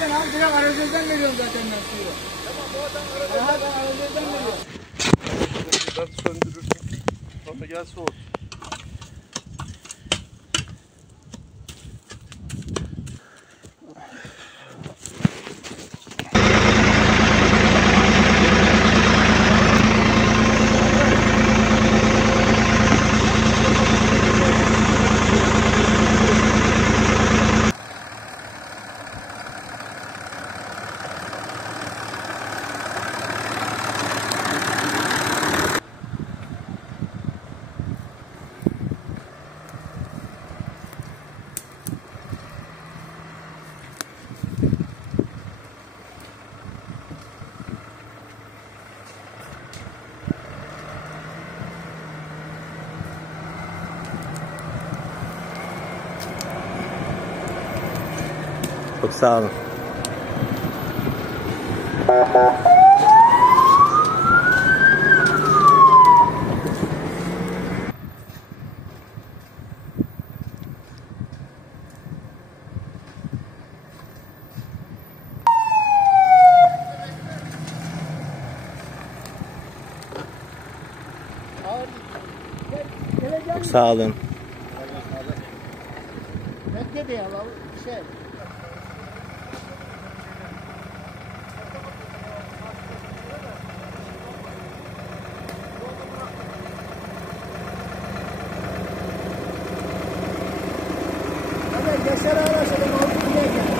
Zaten abi direkt araziden veriyorum zaten ben suyu. Tamam bu adam araziden. Ben araziden veriyorum. Biraz söndürürsün. Sonra gel soğut. Çok sağ olun. Çok sağ olun. Ne diyor lan? Şey. Hadi geçer arasını oldu diye gel.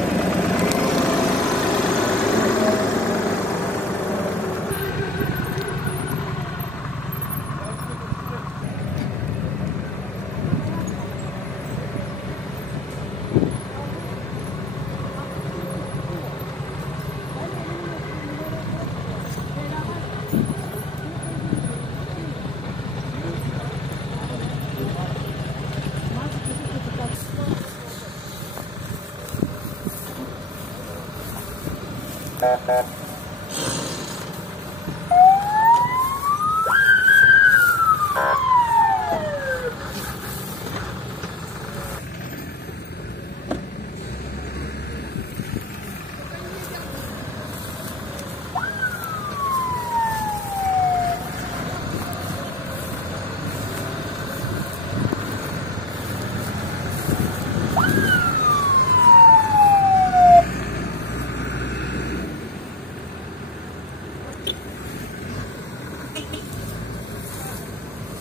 Thank you.